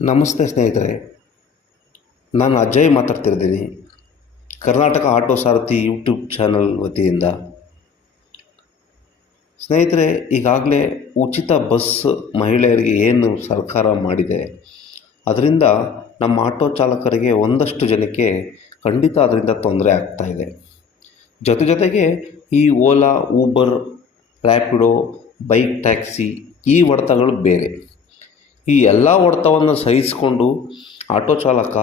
ನಮಸ್ತೆ ಸ್ನೇಹಿತರೆ, ನಾನು ಅಜಯ್ ಮಾತಾಡ್ತಿದ್ದೀನಿ. ಕರ್ನಾಟಕ ಆಟೋ ಸಾರಥಿ ಯೂಟ್ಯೂಬ್ ಚಾನಲ್ ವತಿಯಿಂದ. ಸ್ನೇಹಿತರೆ, ಈಗಾಗಲೇ ಉಚಿತ ಬಸ್ ಮಹಿಳೆಯರಿಗೆ ಏನು ಸರ್ಕಾರ ಮಾಡಿದೆ, ಅದರಿಂದ ನಮ್ಮ ಆಟೋ ಚಾಲಕರಿಗೆ ಒಂದಷ್ಟು ಜನಕ್ಕೆ ಖಂಡಿತ ಅದರಿಂದ ತೊಂದರೆ ಆಗ್ತಾಯಿದೆ. ಜೊತೆಗೆ ಈ Ola, Uber, Rapido, bike taxi ಈ ಹೊಡೆತಗಳು ಬೇರೆ. ಈ ಎಲ್ಲ ಹೊಡೆತವನ್ನು ಸಹಿಸಿಕೊಂಡು ಆಟೋ ಚಾಲಕ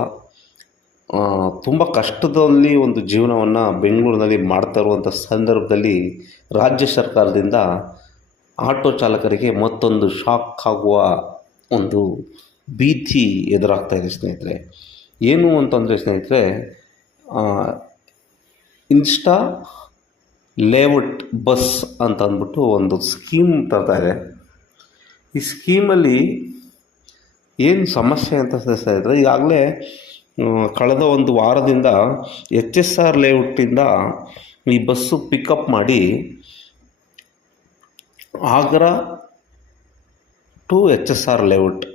ತುಂಬ ಕಷ್ಟದಲ್ಲಿ ಒಂದು ಜೀವನವನ್ನು ಬೆಂಗಳೂರಿನಲ್ಲಿ ಮಾಡ್ತಾ ಇರುವಂಥ ಸಂದರ್ಭದಲ್ಲಿ ರಾಜ್ಯ ಸರ್ಕಾರದಿಂದ ಆಟೋ ಚಾಲಕರಿಗೆ ಮತ್ತೊಂದು ಶಾಕ್ ಆಗುವ ಒಂದು ಭೀತಿ ಎದುರಾಗ್ತಾ ಇದೆ ಸ್ನೇಹಿತರೆ. ಏನು ಅಂತಂದರೆ ಸ್ನೇಹಿತರೆ, ಇನ್ಸ್ಟಾ ಲೇಔಟ್ ಬಸ್ ಅಂತ ಅಂದ್ಬಿಟ್ಟು ಒಂದು ಸ್ಕೀಮ್ ತರ್ತಾ ಇದೆ. ಈ ಸ್ಕೀಮಲ್ಲಿ ಏನು ಸಮಸ್ಯೆ ಅಂತ ಇದ್ದರೆ, ಈಗಾಗಲೇ ಕಳೆದ ಒಂದು ವಾರದಿಂದ HSR ಲೇಔಟಿಂದ ಈ ಬಸ್ಸು ಪಿಕಪ್ ಮಾಡಿ ಆಗ್ರಾ ಟು HSR ಲೇಔಟ್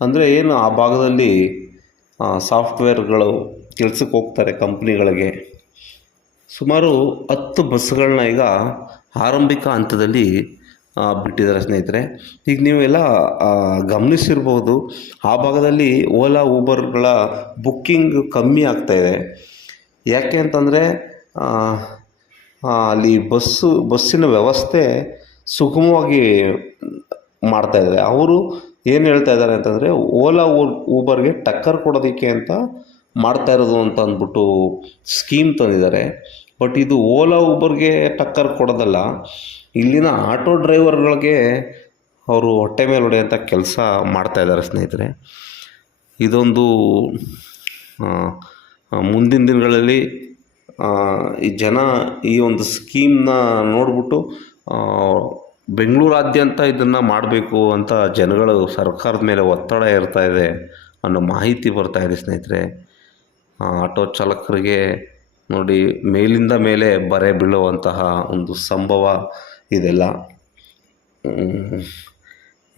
ಅಂದರೆ ಏನು ಆ ಭಾಗದಲ್ಲಿ ಸಾಫ್ಟ್ವೇರ್ಗಳು ಕೆಲಸಕ್ಕೆ ಹೋಗ್ತಾರೆ ಕಂಪ್ನಿಗಳಿಗೆ. ಸುಮಾರು 10 ಬಸ್ಸುಗಳನ್ನ ಈಗ ಆರಂಭಿಕ ಹಂತದಲ್ಲಿ ಬಿಟ್ಟಿದ್ದಾರೆ ಸ್ನೇಹಿತರೆ. ಈಗ ನೀವೆಲ್ಲ ಗಮನಿಸಿರ್ಬೋದು, ಆ ಭಾಗದಲ್ಲಿ ಓಲಾ, ಊಬರ್ಗಳ ಬುಕ್ಕಿಂಗ್ ಕಮ್ಮಿ ಆಗ್ತಾಯಿದೆ. ಯಾಕೆ ಅಂತಂದರೆ ಅಲ್ಲಿ ಬಸ್ಸಿನ ವ್ಯವಸ್ಥೆ ಸುಗಮವಾಗಿ ಮಾಡ್ತಾಯಿದ್ದಾರೆ. ಅವರು ಏನು ಹೇಳ್ತಾ ಇದ್ದಾರೆ ಅಂತಂದರೆ, ಓಲಾ, ಊಬರ್ಗೆ ಟಕ್ಕರ್ ಕೊಡೋದಕ್ಕೆ ಅಂತ ಮಾಡ್ತಾ ಇರೋದು ಅಂತ ಅಂದ್ಬಿಟ್ಟು ಸ್ಕೀಮ್ ತಂದಿದ್ದಾರೆ. ಬಟ್ ಇದು ಓಲಾ, ಊಬರ್ಗೆ ಟಕ್ಕರ್ ಕೊಡೋದಲ್ಲ, ಇಲ್ಲಿನ ಆಟೋ ಡ್ರೈವರ್ಗಳಿಗೆ ಅವರು ಹೊಟ್ಟೆ ಮೇಲೆ ಹೊಡೆಯೋಂಥ ಕೆಲಸ ಮಾಡ್ತಾಯಿದ್ದಾರೆ ಸ್ನೇಹಿತರೆ. ಇದೊಂದು ಮುಂದಿನ ದಿನಗಳಲ್ಲಿ ಈ ಜನ ಈ ಒಂದು ಸ್ಕೀಮ್ನ ನೋಡಿಬಿಟ್ಟು ಬೆಂಗಳೂರಾದ್ಯಂತ ಇದನ್ನು ಮಾಡಬೇಕು ಅಂತ ಜನಗಳು ಸರ್ಕಾರದ ಮೇಲೆ ಒತ್ತಡ ಇರ್ತಾ ಇದೆ ಅನ್ನೋ ಮಾಹಿತಿ ಬರ್ತಾಯಿದೆ ಸ್ನೇಹಿತರೆ. ಆಟೋ ಚಾಲಕರಿಗೆ ನೋಡಿ, ಮೇಲಿಂದ ಮೇಲೆ ಬರೆ ಬೀಳುವಂತಹ ಒಂದು ಸಂಭವ ಇದೆಲ್ಲ.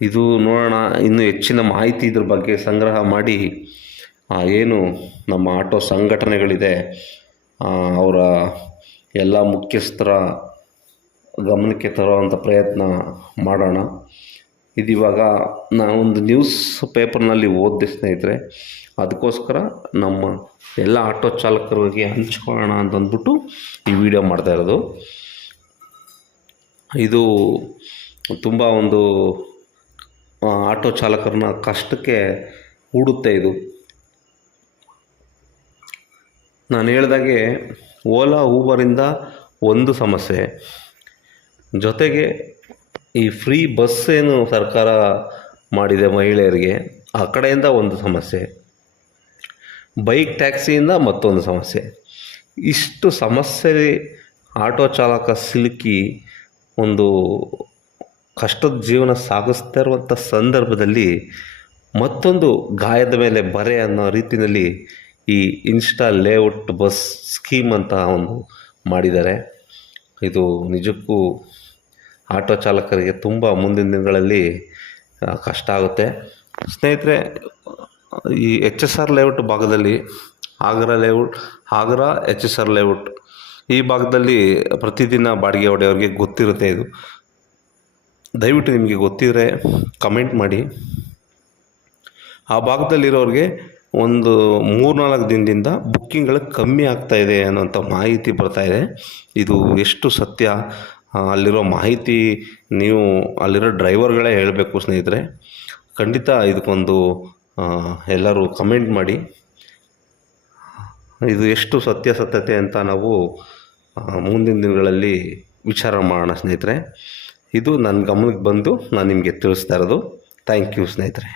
ಇದು ನೋಡೋಣ, ಇನ್ನೂ ಹೆಚ್ಚಿನ ಮಾಹಿತಿ ಇದ್ರ ಬಗ್ಗೆ ಸಂಗ್ರಹ ಮಾಡಿ ಏನು ನಮ್ಮ ಆಟೋ ಸಂಘಟನೆಗಳಿದೆ ಅವರ ಎಲ್ಲ ಮುಖ್ಯಸ್ಥರ ಗಮನಕ್ಕೆ ತರುವಂಥ ಪ್ರಯತ್ನ ಮಾಡೋಣ. ಇದಿವಾಗ ನಾನೊಂದು ನ್ಯೂಸ್ ಪೇಪರ್ನಲ್ಲಿ ಓದಿದೆ ಸ್ನೇಹಿತರೆ, ಅದಕ್ಕೋಸ್ಕರ ನಮ್ಮ ಎಲ್ಲ ಆಟೋ ಚಾಲಕರಿಗೆ ಹಂಚ್ಕೊಳ್ಳೋಣ ಅಂತಂದ್ಬಿಟ್ಟು ಈ ವಿಡಿಯೋ ಮಾಡ್ತಾ ಇರೋದು. ಇದು ತುಂಬ ಒಂದು ಆಟೋ ಚಾಲಕರನ್ನ ಕಷ್ಟಕ್ಕೆ ಹೂಡುತ್ತೆ. ಇದು ನಾನು ಹೇಳ್ದಾಗೆ ಓಲಾ, ಊಬರಿಂದ ಒಂದು ಸಮಸ್ಯೆ, ಜೊತೆಗೆ ಈ ಫ್ರೀ ಬಸ್ ಏನು ಸರ್ಕಾರ ಮಾಡಿದೆ ಮಹಿಳೆಯರಿಗೆ, ಆ ಕಡೆಯಿಂದ ಒಂದು ಸಮಸ್ಯೆ, ಬೈಕ್ ಟ್ಯಾಕ್ಸಿಯಿಂದ ಮತ್ತೊಂದು ಸಮಸ್ಯೆ. ಇಷ್ಟು ಸಮಸ್ಯೆ ಆಟೋ ಚಾಲಕ ಸಿಲುಕಿ ಒಂದು ಕಷ್ಟದ ಜೀವನ ಸಾಗಿಸ್ತಾ ಇರುವಂಥ ಸಂದರ್ಭದಲ್ಲಿ ಮತ್ತೊಂದು ಗಾಯದ ಮೇಲೆ ಬರೆ ಅನ್ನೋ ರೀತಿಯಲ್ಲಿ ಈ ಇನ್ಸ್ಟಾ ಲೇಔಟ್ ಬಸ್ ಸ್ಕೀಮ್ ಅಂತ ಒಂದು ಮಾಡಿದ್ದಾರೆ. ಇದು ನಿಜಕ್ಕೂ ಆಟೋ ಚಾಲಕರಿಗೆ ತುಂಬ ಮುಂದಿನ ದಿನಗಳಲ್ಲಿ ಕಷ್ಟ ಆಗುತ್ತೆ ಸ್ನೇಹಿತರೆ. ಈ HSR ಲೇಔಟ್ ಭಾಗದಲ್ಲಿ ಆಗ್ರಾ HSR ಲೇಔಟ್ ಈ ಭಾಗದಲ್ಲಿ ಪ್ರತಿದಿನ ಬಾಡಿಗೆ ಹೊಡೆಯೋರಿಗೆ ಗೊತ್ತಿರುತ್ತೆ. ಇದು ದಯವಿಟ್ಟು ನಿಮಗೆ ಗೊತ್ತಿದ್ರೆ ಕಮೆಂಟ್ ಮಾಡಿ. ಆ ಭಾಗದಲ್ಲಿರೋರಿಗೆ ಒಂದು 3-4 ದಿನದಿಂದ ಬುಕ್ಕಿಂಗ್ಗಳು ಕಮ್ಮಿ ಆಗ್ತಾಯಿದೆ ಅನ್ನೋಂಥ ಮಾಹಿತಿ ಬರ್ತಾಯಿದೆ. ಇದು ಎಷ್ಟು ಸತ್ಯ, ಅಲ್ಲಿರೋ ಮಾಹಿತಿ ನೀವು ಅಲ್ಲಿರೋ ಡ್ರೈವರ್ಗಳೇ ಹೇಳಬೇಕು ಸ್ನೇಹಿತರೆ. ಖಂಡಿತ ಇದಕ್ಕೊಂದು ಎಲ್ಲರೂ ಕಮೆಂಟ್ ಮಾಡಿ. ಇದು ಎಷ್ಟು ಸತ್ಯಾಸತ್ಯತೆ ಅಂತ ನಾವು ಮುಂದಿನ ದಿನಗಳಲ್ಲಿ ವಿಚಾರ ಮಾಡೋಣ ಸ್ನೇಹಿತರೆ. ಇದು ನನ್ನ ಗಮನಕ್ಕೆ ಬಂದು ನಾನು ನಿಮಗೆ ತಿಳಿಸ್ತಾ ಇರೋದು. ಥ್ಯಾಂಕ್ ಯು ಸ್ನೇಹಿತರೆ.